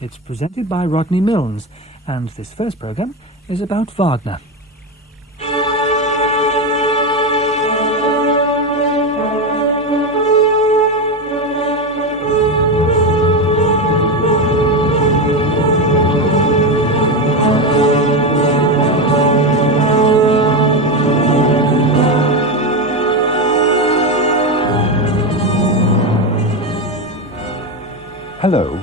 It's presented by Rodney Milnes, and this first programme is about Wagner. Hello.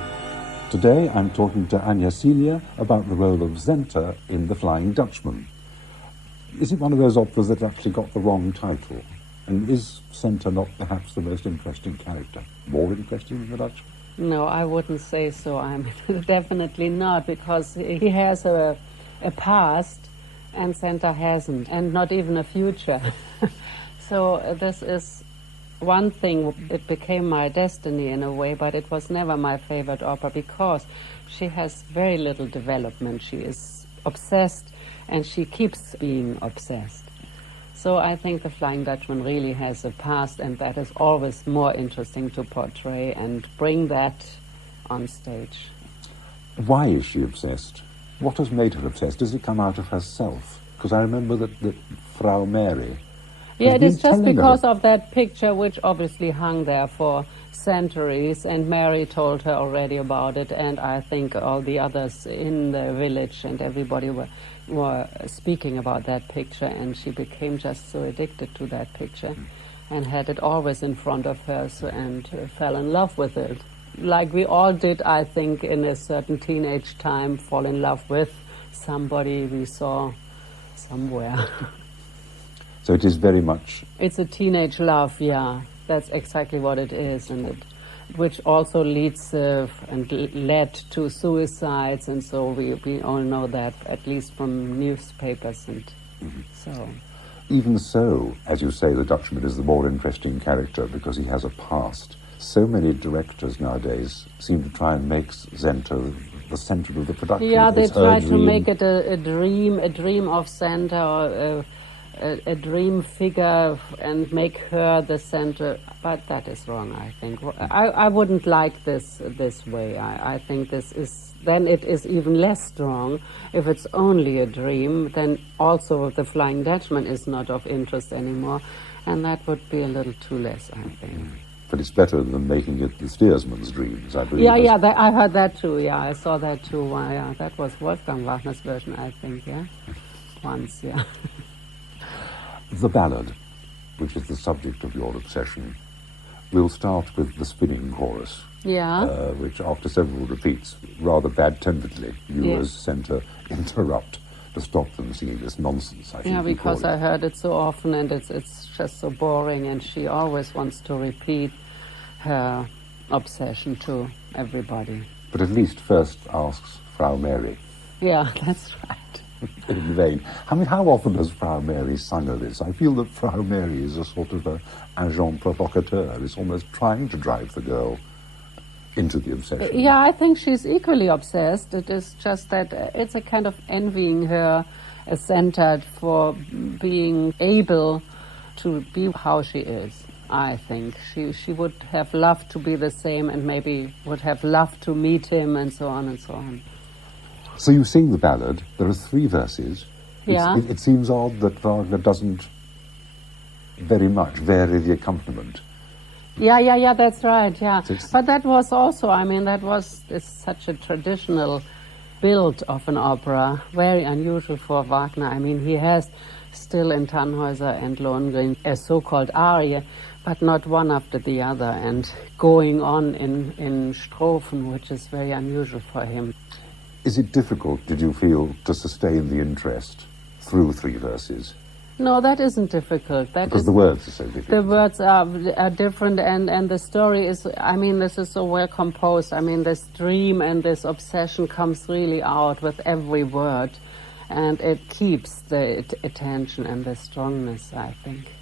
Today I'm talking to Anja Silja about the role of Senta in The Flying Dutchman. Is it one of those operas that actually got the wrong title? And is Senta not perhaps the most interesting character? More interesting than the Dutchman? No, I wouldn't say so. I'm definitely not, because he has a past and Senta hasn't, and not even a future. So this is one thing. It became my destiny in a way, but it was never my favorite opera because she has very little development. She is obsessed and she keeps being obsessed. So I think The Flying Dutchman really has a past, and that is always more interesting to portray and bring that on stage. Why is she obsessed? What has made her obsessed? Does it come out of herself? Because I remember that Frau Mary... Yeah, it is just because of that picture, which obviously hung there for centuries, and Mary told her already about it, and I think all the others in the village and everybody were speaking about that picture, and she became just so addicted to that picture and had it always in front of her, and fell in love with it. Like we all did, I think, in a certain teenage time, fall in love with somebody we saw somewhere. So it is very much... It's a teenage love, yeah. That's exactly what it is, and which also leads and led to suicides, and so we all know that, at least from newspapers, and so... Even so, as you say, the Dutchman is the more interesting character because he has a past. So many directors nowadays seem to try and make Senta the centre of the production. Yeah, they try to make it a dream of Senta, or a dream figure, and make her the center, but that is wrong, I think. I wouldn't like this way. I think then it is even less strong. If it's only a dream, then also The Flying Dutchman is not of interest anymore, and that would be a little too less, I think. But it's better than making it the Steuermann's dreams, I believe. Yeah, I heard that too, yeah, I saw that too. Yeah, that was Wolfgang Wagner's version, I think, yeah? Once, yeah. The ballad, which is the subject of your obsession, will start with the spinning chorus. Yeah. Which, after several repeats, rather bad-temperedly, you as Senta interrupt to stop them singing this nonsense, I think. Yeah, because I heard it so often, and it's just so boring, and she always wants to repeat her obsession to everybody. But at least first asks Frau Mary. Yeah, that's right. In vain. I mean, how often has Frau Mary sung this? I feel that Frau Mary is a sort of an agent provocateur. It's almost trying to drive the girl into the obsession. Yeah, I think she's equally obsessed. It is just that it's a kind of envying her as Senta for being able to be how she is, I think. She would have loved to be the same, and maybe would have loved to meet him, and so on and so on. So you sing the ballad. There are 3 verses. Yeah. It seems odd that Wagner doesn't very much vary the accompaniment. Yeah, that's right, yeah. But that was also, it's such a traditional build of an opera, very unusual for Wagner. I mean, he has still in Tannhäuser and Lohengrin a so-called aria, but not one after the other, and going on in strophen, which is very unusual for him. Is it difficult, did you feel, to sustain the interest through 3 verses? No, that isn't difficult. Because the words are so difficult. The words are different, and the story is, this is so well composed. This dream and this obsession comes really out with every word, and it keeps the attention and the strongness, I think.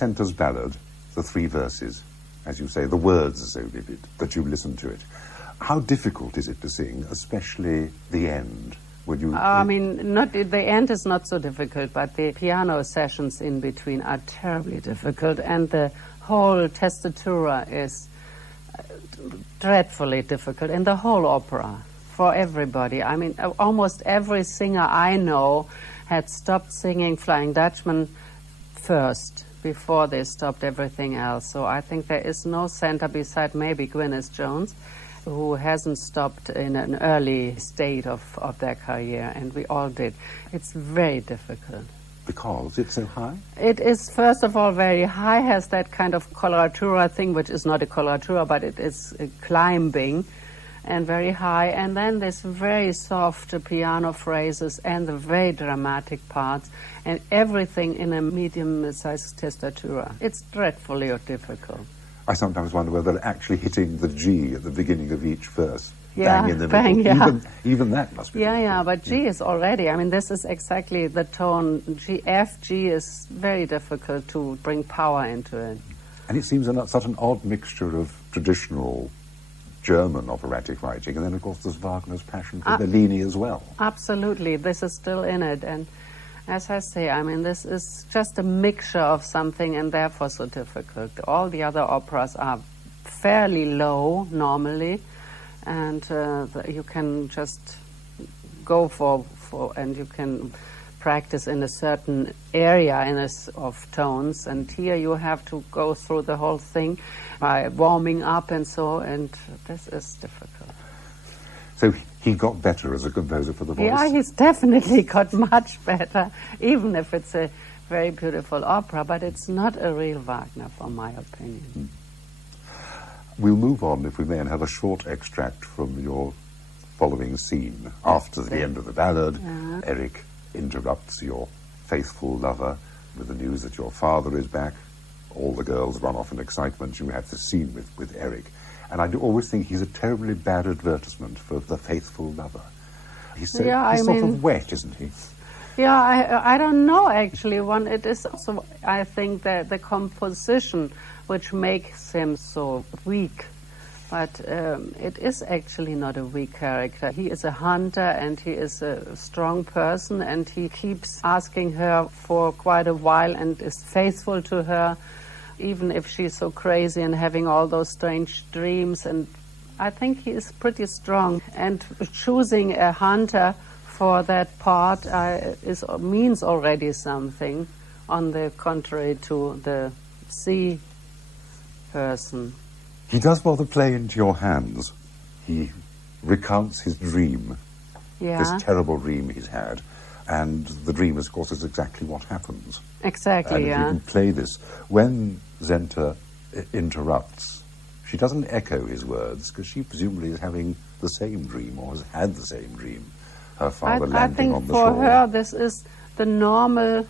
Senta's ballad, the three verses, as you say, the words are so vivid that you listen to it. How difficult is it to sing, especially the end? When you, I mean, the end is not so difficult, but the piano sessions in between are terribly difficult, and the whole tessitura is dreadfully difficult in the whole opera for everybody. I mean, almost every singer I know had stopped singing Flying Dutchman first before they stopped everything else. So I think there is no Senta beside maybe Gwyneth Jones who hasn't stopped in an early state of their career, and we all did. It's very difficult. Because it's so high? It is, first of all, very high, has that kind of coloratura thing, which is not a coloratura, but it is climbing and very high. And then this very soft piano phrases and the very dramatic parts, and everything in a medium-sized tessitura. It's dreadfully difficult. I sometimes wonder whether they're actually hitting the G at the beginning of each verse. Yeah, bang in the bang, middle. yeah. Even that must be difficult. Yeah, but G is already, I mean, this is exactly the tone. G is very difficult to bring power into it. And it seems such an odd mixture of traditional German operatic writing, and then, of course, there's Wagner's passion for Bellini as well. Absolutely, this is still in it. And as I say, I mean, this is just a mixture of something, and therefore so difficult. All the other operas are fairly low, normally, and you can just go for and you can practice in a certain area of tones, and here you have to go through the whole thing by warming up and this is difficult. So he got better as a composer for the voice? Yeah, he's definitely got much better, even if it's a very beautiful opera, but it's not a real Wagner, for my opinion. We'll move on, if we may, and have a short extract from your following scene. After the end of the ballad, Erik interrupts your faithful lover with the news that your father is back. All the girls run off in excitement. You have this scene with Erik. And I do always think he's a terribly bad advertisement for the faithful lover. He's sort of wet, isn't he? Yeah, I don't know, actually. It is also, I think, the composition which makes him so weak. But it is actually not a weak character. He is a hunter, and he is a strong person, and he keeps asking her for quite a while and is faithful to her, even if she's so crazy and having all those strange dreams. And I think he is pretty strong. And choosing a hunter for that part means already something, on the contrary to the sea person. He does rather play into your hands. He recounts his dream, this terrible dream he's had, and the dream, of course, is exactly what happens. Exactly, and if you can play this, when Senta interrupts, she doesn't echo his words, because she presumably is having the same dream, or has had the same dream, her father landing on the shore. I think for her this is the normal,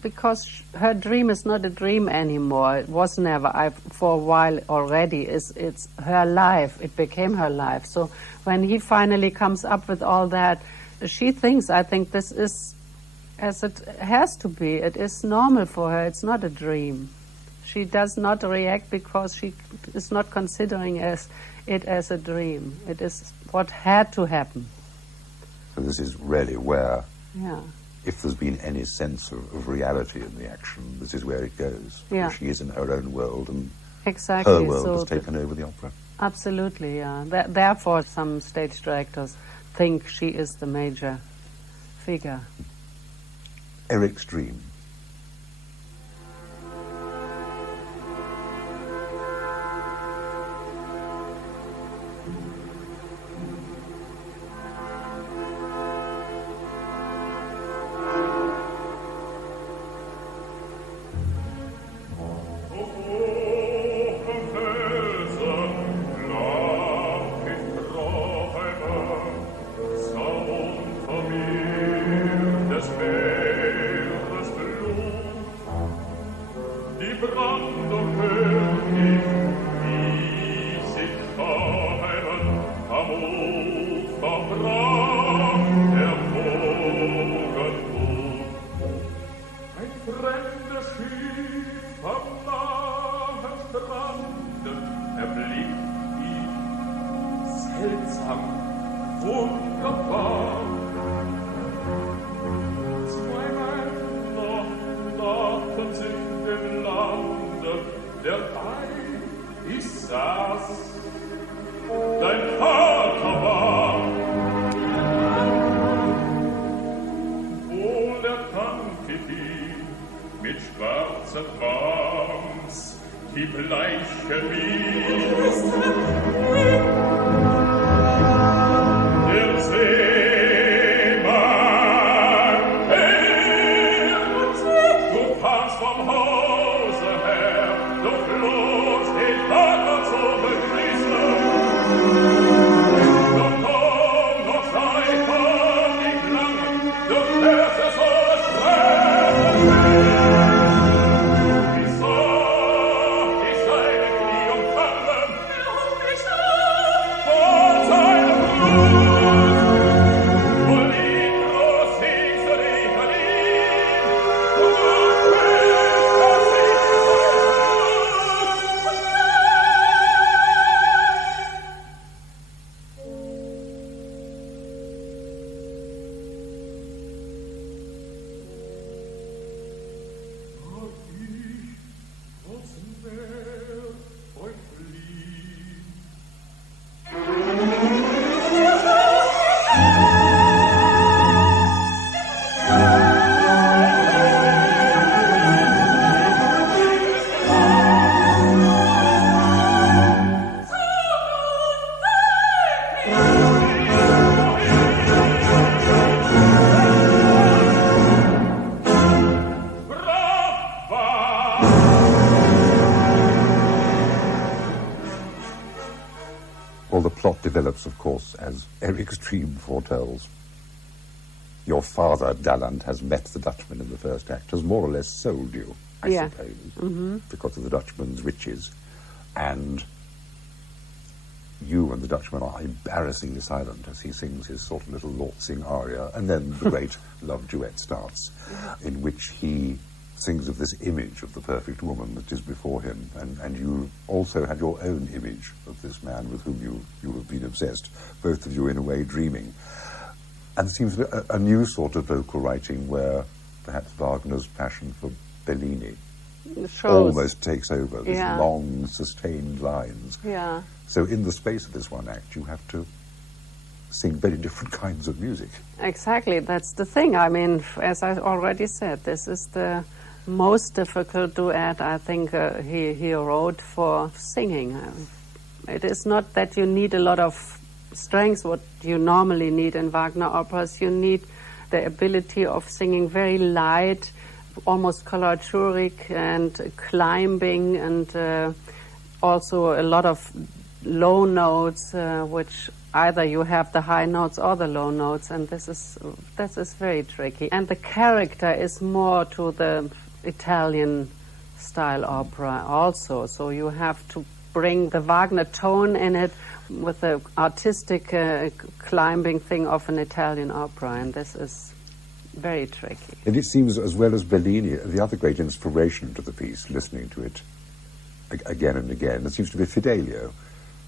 because her dream is not a dream anymore. It was never. For a while already. It's her life. It became her life. So when he finally comes up with all that, she thinks, I think this is as it has to be. It is normal for her. It's not a dream. She does not react because she is not considering it as a dream. It is what had to happen. So this is really where... Yeah. If there's been any sense of reality in the action, this is where it goes. Yeah. She is in her own world, and exactly. her world has taken over the opera. Absolutely, yeah. Therefore, some stage directors think she is the major figure. Erik's dream. wunderbar. Zwei Männer nahten sich dem Lande, der Ei ich saß, dein Vater war. Wohl erkannte ihn mit schwarzer Wams, die bleiche Miene. Der Seemann, her, du kamst vom Hause her, du flogst den Vater zu begrüßen. Doch komm, noch sei komm nicht lang, du hörst es so schreien. Ich sah die seine Knie umfangen, vor seinem Blut. Und ihn groß hieß Italien, und du bist das Well, the plot develops, of course, as Erik's dream foretells. Your father, Daland, has met the Dutchman in the first act, has more or less sold you, I suppose, because of the Dutchman's riches. And you and the Dutchman are embarrassingly silent as he sings his sort of little waltzing aria, and then the great love duet starts, in which he sings of this image of the perfect woman that is before him, and you also had your own image of this man with whom you have been obsessed, both of you in a way dreaming. And it seems a new sort of vocal writing where perhaps Wagner's passion for Bellini almost takes over, these long, sustained lines. Yeah. So in the space of this one act, you have to sing very different kinds of music. Exactly, that's the thing. I mean, as I already said, this is the most difficult duet I think he wrote for singing. It is not that you need a lot of strength, what you normally need in Wagner operas. You need the ability of singing very light, almost coloratura and climbing, and also a lot of low notes, which either you have the high notes or the low notes, and this is very tricky. And the character is more to the Italian style opera also, so you have to bring the Wagner tone in it with the artistic climbing thing of an Italian opera, and this is very tricky. And it seems, as well as Bellini, the other great inspiration to the piece, listening to it again and again, it seems to be Fidelio,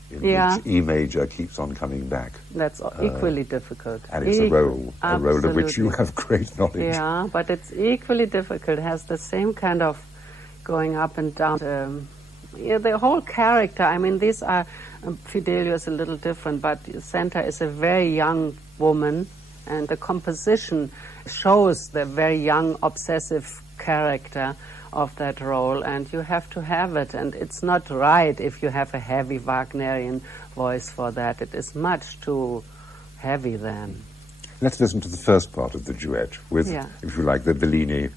in which E major keeps on coming back. That's equally difficult. And it's a role of which you have great knowledge. Yeah, but it's equally difficult. It has the same kind of going up and down. The whole character, I mean, these are, Fidelio is a little different, but Senta is a very young woman, and the composition shows the very young, obsessive character of that role, and you have to have it, and it's not right if you have a heavy Wagnerian voice for that. It is much too heavy then. Let's listen to the first part of the duet with, if you like, the Bellini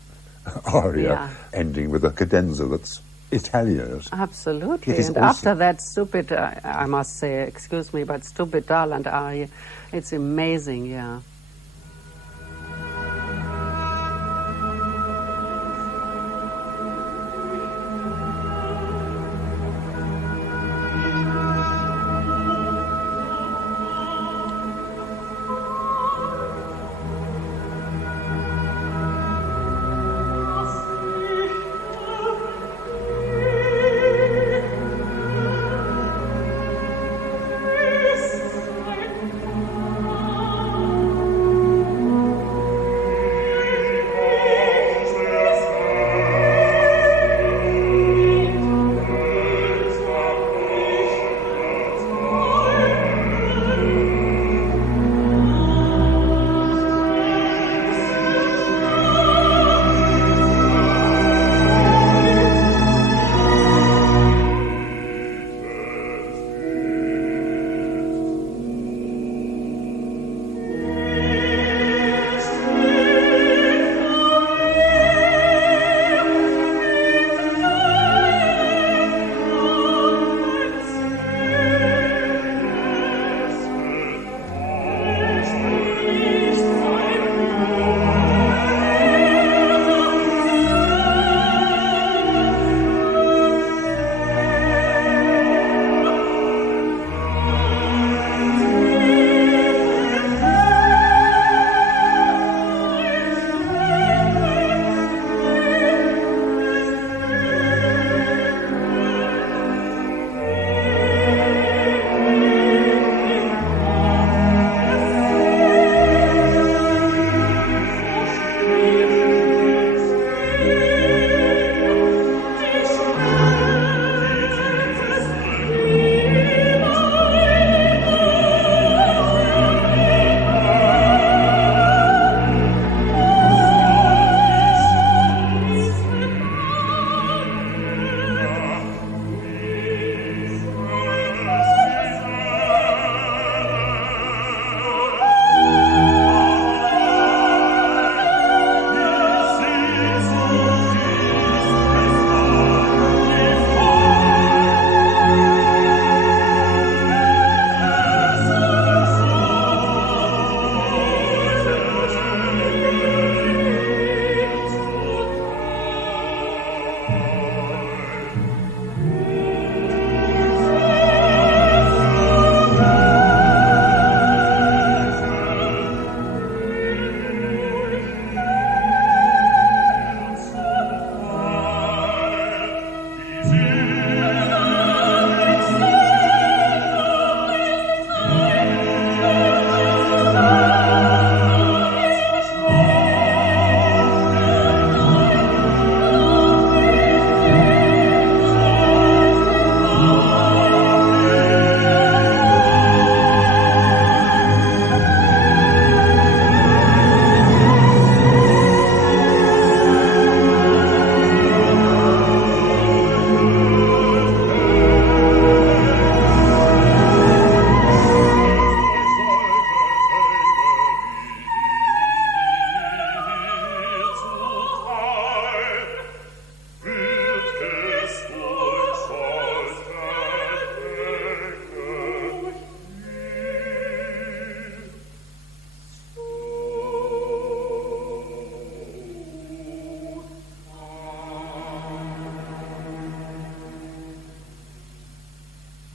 aria, ending with a cadenza that's Italian. Absolutely, and after that stupid, I must say, excuse me, but stupid Daland aria, it's amazing, yeah.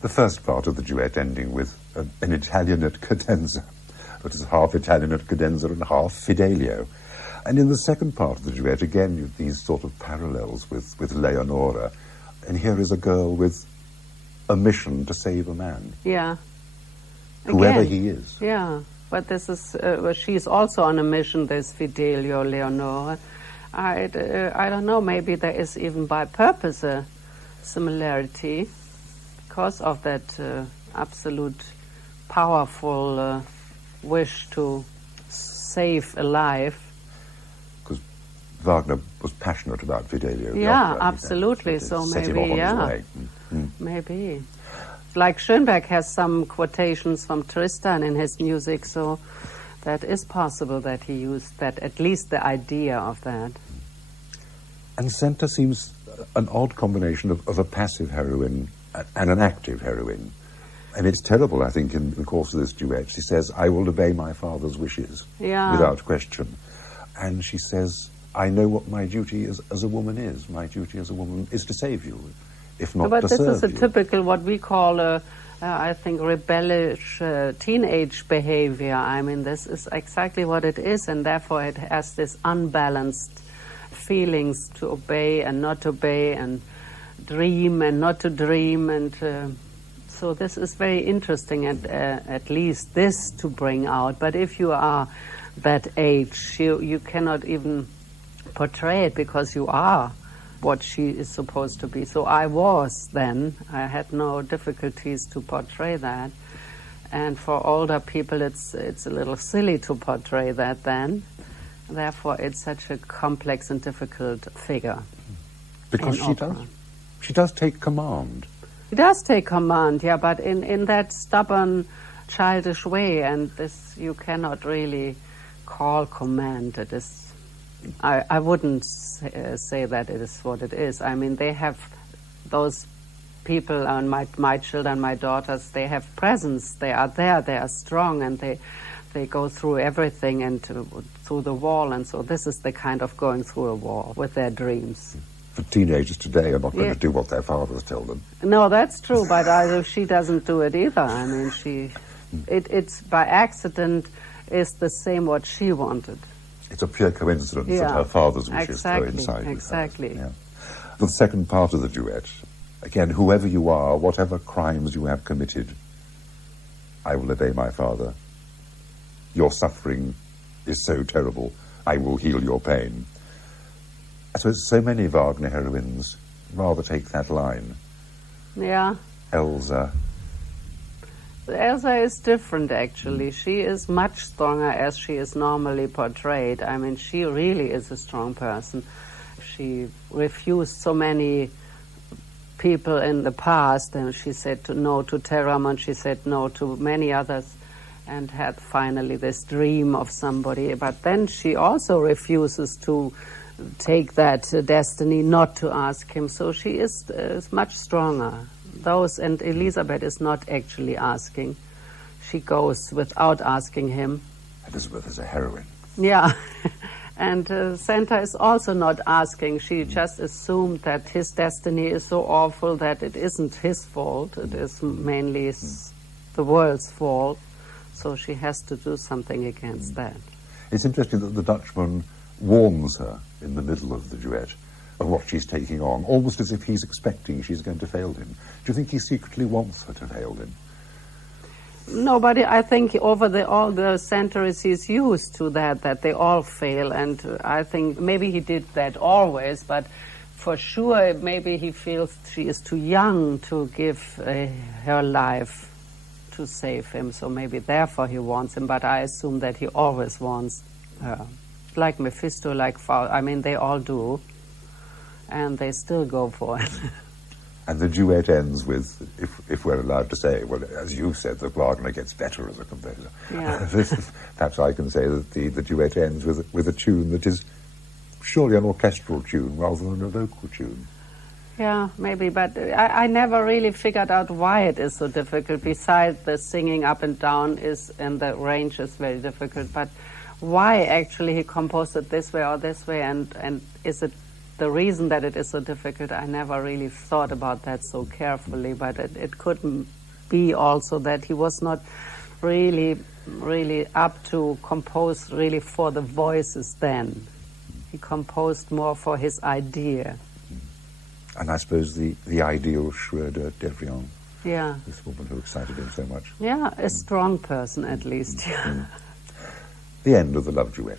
The first part of the duet ending with an Italianate cadenza, which is half Italianate cadenza and half Fidelio. And in the second part of the duet, again, you have these sort of parallels with Leonora. And here is a girl with a mission to save a man. Yeah. Whoever Again, he is. Yeah, but this is, she's also on a mission, this Fidelio, Leonora. I don't know, maybe there is even by purpose a similarity because of that absolute powerful wish to save a life. Because Wagner was passionate about Fidelio. Yeah, absolutely. So maybe, yeah, maybe. Like Schönberg has some quotations from Tristan in his music, so that is possible that he used that, at least the idea of that. And Senta seems an odd combination of a passive heroine and an active heroine. And it's terrible, I think, in the course of this duet. She says, I will obey my father's wishes, without question. And she says, I know what my duty as a woman is. My duty as a woman is to save you, if not to serve you. But this is a typical, what we call, I think, rebellish teenage behavior. I mean, this is exactly what it is, and therefore it has this unbalanced feelings to obey and not obey, and dream and not to dream, and so this is very interesting, at least this to bring out. But if you are that age, you cannot even portray it because you are what she is supposed to be. So I was then. I had no difficulties to portray that. And for older people, it's a little silly to portray that then. Therefore, it's such a complex and difficult figure. Because she does take command. She does take command, yeah, but in that stubborn, childish way, and this you cannot really call command. It is, I wouldn't say that it is what it is. I mean, they have, those people, and my children, my daughters, they have presence. They are there, they are strong, and they go through everything and through the wall, and so this is the kind of going through a wall with their dreams. For teenagers today are not going to do what their fathers tell them. No, that's true, but she doesn't do it either. I mean, it's by accident is the same what she wanted. It's a pure coincidence that her father's wishes coincide with hers. Yeah. The second part of the duet, again, whoever you are, whatever crimes you have committed, I will obey my father. Your suffering is so terrible, I will heal your pain. So many Wagner heroines rather take that line. Yeah. Elsa is different, actually. She is much stronger as she is normally portrayed. I mean, she really is a strong person. She refused so many people in the past, and she said no to Steuermann, she said no to many others, and had finally this dream of somebody. But then she also refuses to take that destiny not to ask him. So she is much stronger. And Elisabeth is not actually asking. She goes without asking him. Elizabeth is a heroine. Yeah. And Senta is also not asking. She just assumed that his destiny is so awful that it isn't his fault. It is mainly the world's fault. So she has to do something against that. It's interesting that the Dutchman warns her in the middle of the duet of what she's taking on, almost as if he's expecting she's going to fail him. Do you think he secretly wants her to fail him? No, but I think over all the centuries he's used to that they all fail, and I think maybe he did that always, but for sure maybe he feels she is too young to give her life to save him, so maybe therefore he wants him, but I assume that he always wants her. Like Mephisto, like Faust, I mean, they all do, and they still go for it. And the duet ends with, if we're allowed to say, well, as you said, that Wagner gets better as a composer. Yeah. Perhaps I can say that the duet ends with a tune that is surely an orchestral tune rather than a vocal tune. Yeah, maybe, but I never really figured out why it is so difficult, besides the singing up and down and the range is very difficult, but why actually he composed it this way or this way, and is it the reason that it is so difficult, I never really thought about that so carefully, but it could be also that he was not really up to compose really for the voices then. He composed more for his idea. And I suppose the ideal Schroeder Devrient, Yeah. this woman who excited him so much. Yeah, a strong person at least. Yeah. The end of the love duet.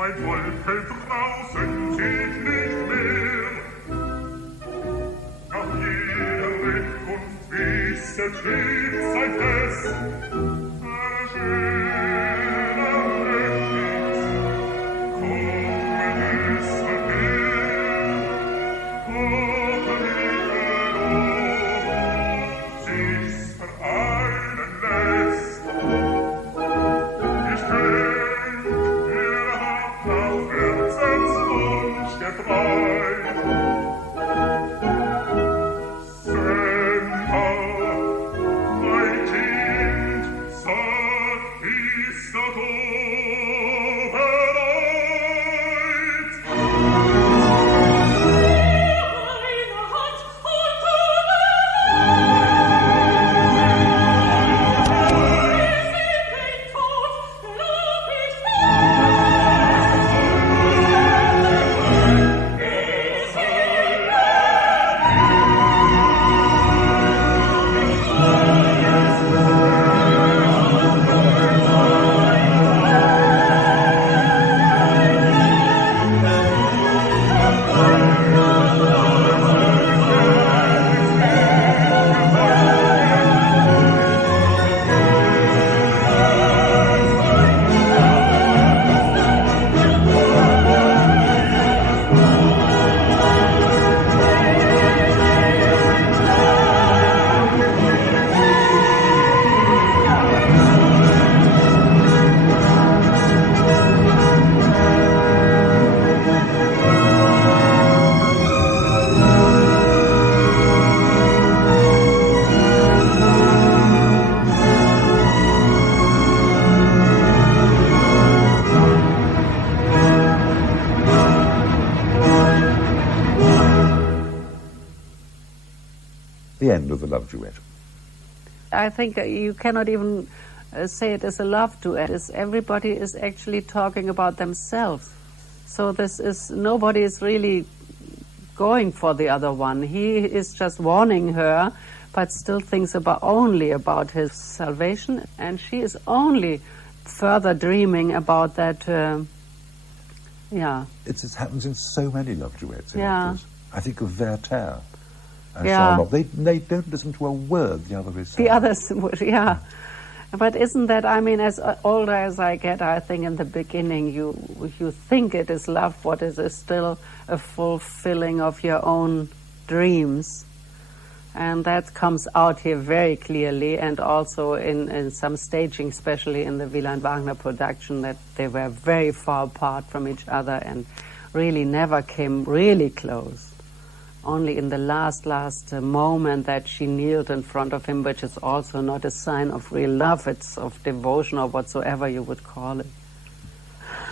mein Wolke draußen sieht nicht mehr. Nach jeder Wegkunft wisse trieb sein Fest, eine schöne Möchtig, kommen es verkehr, sich's vereinen lässt. Ich könnt, ihr habt auf Herzenswunsch gefreut. Senta, mein Kind, sag, bist du bereit? The end of the love duet. I think you cannot even say it as a love duet. Everybody is actually talking about themselves. So this is, nobody is really going for the other one. He is just warning her, but still thinks only about his salvation, and she is only further dreaming about that. It happens in so many love duets. Yeah. I think of Werther and Yeah. Charlotte. They don't listen to a word the other is saying. The others, yeah. But isn't that, I mean, as older as I get, I think in the beginning you think it is love, but it is still a fulfilling of your own dreams. And that comes out here very clearly, and also in some staging, especially in the Wieland Wagner production, that they were very far apart from each other and really never came really close. Only in the last moment that she kneeled in front of him, which is also not a sign of real love, it's of devotion or whatsoever you would call it.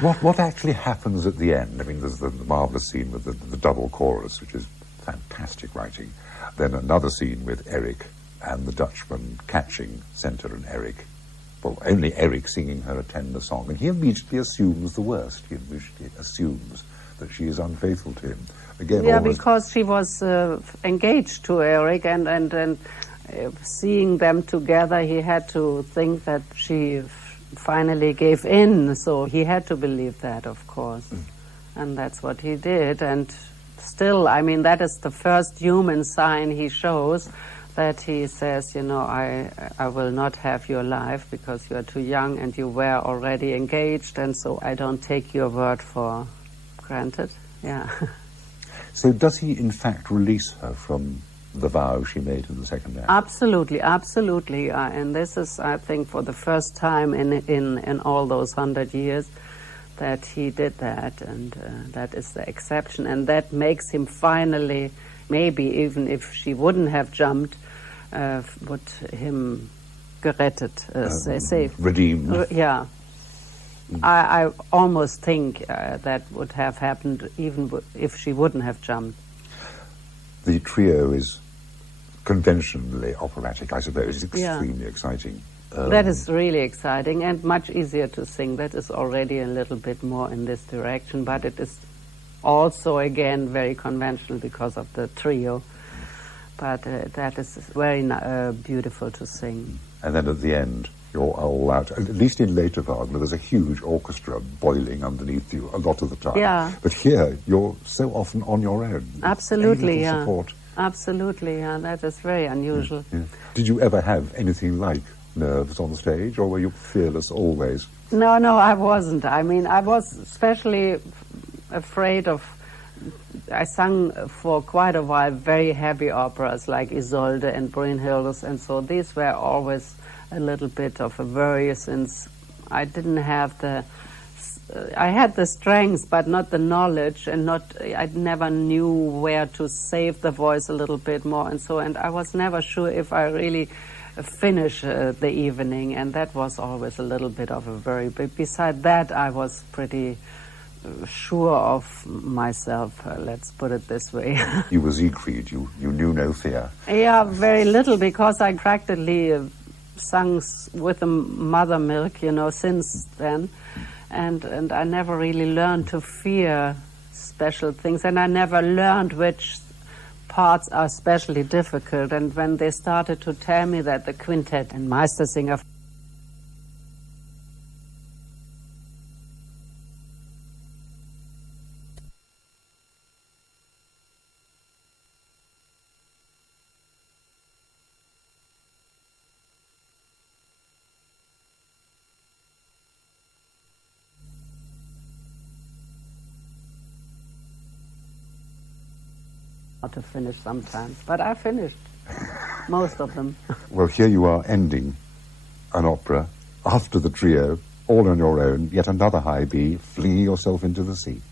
What actually happens at the end? I mean, there's the marvellous scene with the double chorus, which is fantastic writing. Then another scene with Erik and the Dutchman catching Senta and Erik. Well, only Erik singing her a tender song, and he immediately assumes the worst. He immediately assumes that she is unfaithful to him. Again, yeah, because she was engaged to Erik, and seeing them together, he had to think that she finally gave in, so he had to believe that, of course. And that's what he did, and still, I mean, that is the first human sign he shows, that he says, you know, I will not have your life because you are too young and you were already engaged, and so I don't take your word for granted. Yeah. So does he in fact release her from the vow she made in the second act? Absolutely, absolutely. And this is, I think, for the first time in all those 100 years that he did that, and that is the exception. And that makes him finally, maybe even if she wouldn't have jumped, would him gerettet, saved. Redeemed. Yeah. I almost think that would have happened even if she wouldn't have jumped. The trio is conventionally operatic, I suppose. It's extremely exciting. That is really exciting and much easier to sing. That is already a little bit more in this direction, but it is also, again, very conventional because of the trio. But that is very beautiful to sing. And then at the end, You're all out. At least in later Wagner, there's a huge orchestra boiling underneath you a lot of the time. Yeah. But here, you're so often on your own. Absolutely, yeah. Support. Absolutely, yeah. That is very unusual. Yeah. Did you ever have anything like nerves on the stage, or were you fearless always? No, I wasn't. I mean, I was especially afraid of... I sang for quite a while very heavy operas like Isolde and Brünnhilde, and so these were always a little bit of a worry, since I didn't have the... I had the strength, but not the knowledge, and I never knew where to save the voice a little bit more, and I was never sure if I really finish the evening, and that was always a little bit of a worry. But beside that, I was pretty sure of myself, let's put it this way. You were Siegfried, you knew no fear. Yeah, very little, because I practically sung with the mother milk, since then. And I never really learned to fear special things, and I never learned which parts are especially difficult. And when they started to tell me that the quintet and Meistersinger to finish sometimes, but I finished most of them. Well, here you are ending an opera after the trio, all on your own, yet another high B, flinging yourself into the sea.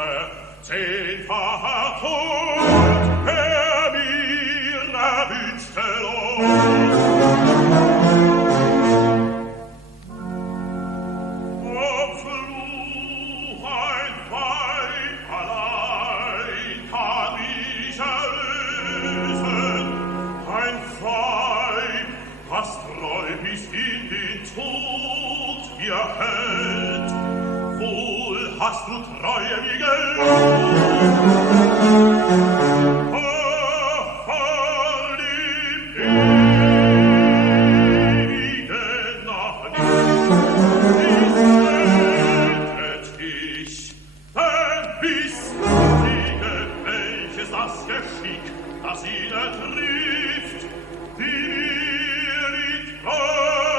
Vater, zehnfacher Tod, der mir erwünschte Lohn. Ob Fluch ein Weib allein kann mich erlösen, ein Weib, was treu bis in den Tod dir hält. Wohl hast du Treue wie Geld. Verliebt ewige Nacht, dies rettet dich, denn bis Siege, welches das Geschick, das ihn ertrifft, die mir die Treue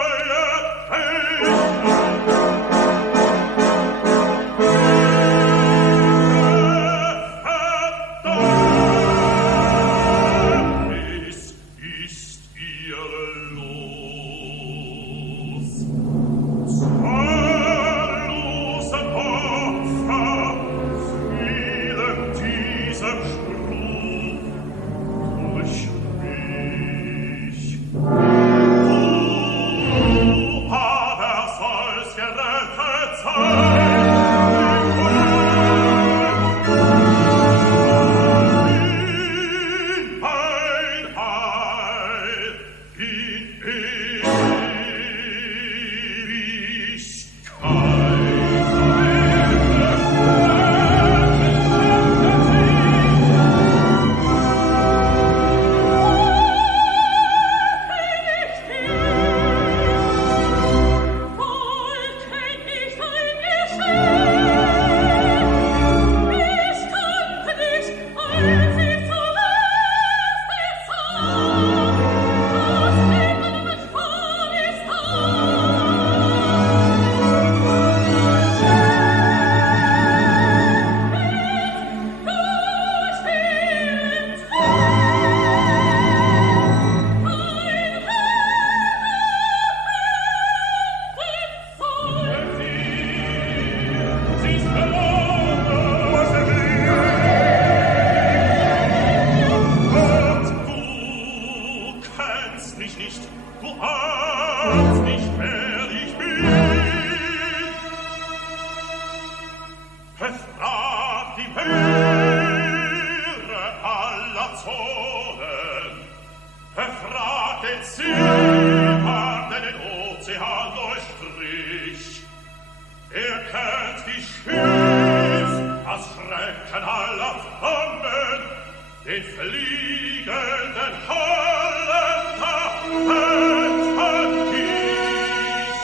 den fliegenden Holländer rettet dich.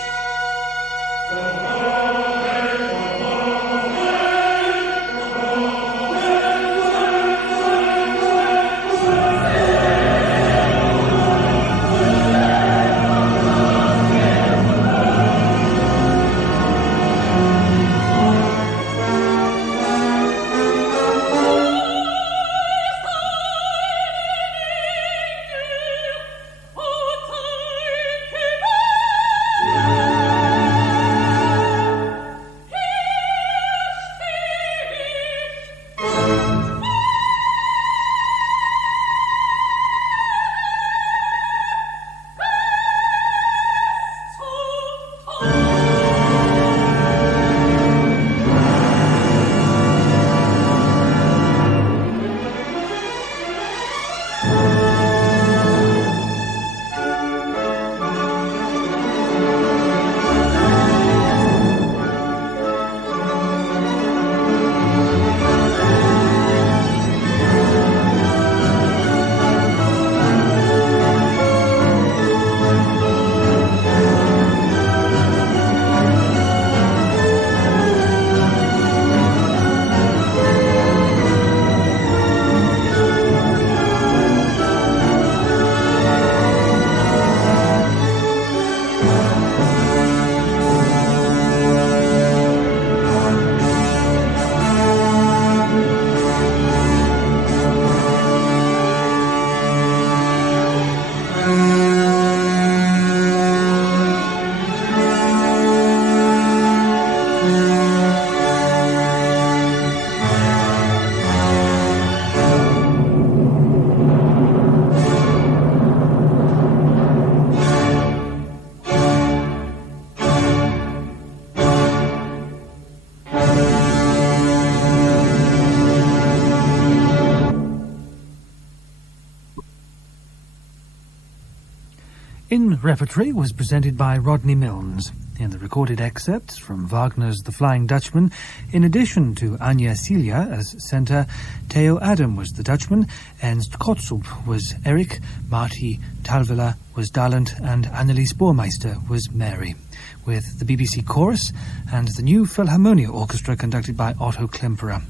Oh, In Repertory was presented by Rodney Milnes. In the recorded excerpts from Wagner's The Flying Dutchman, in addition to Anja Silja as Senta, Theo Adam was the Dutchman, Ernst Kozub was Erik, Martti Talvela was Daland, and Annelies Burmeister was Mary, with the BBC Chorus and the new Philharmonia Orchestra conducted by Otto KLEMPERER.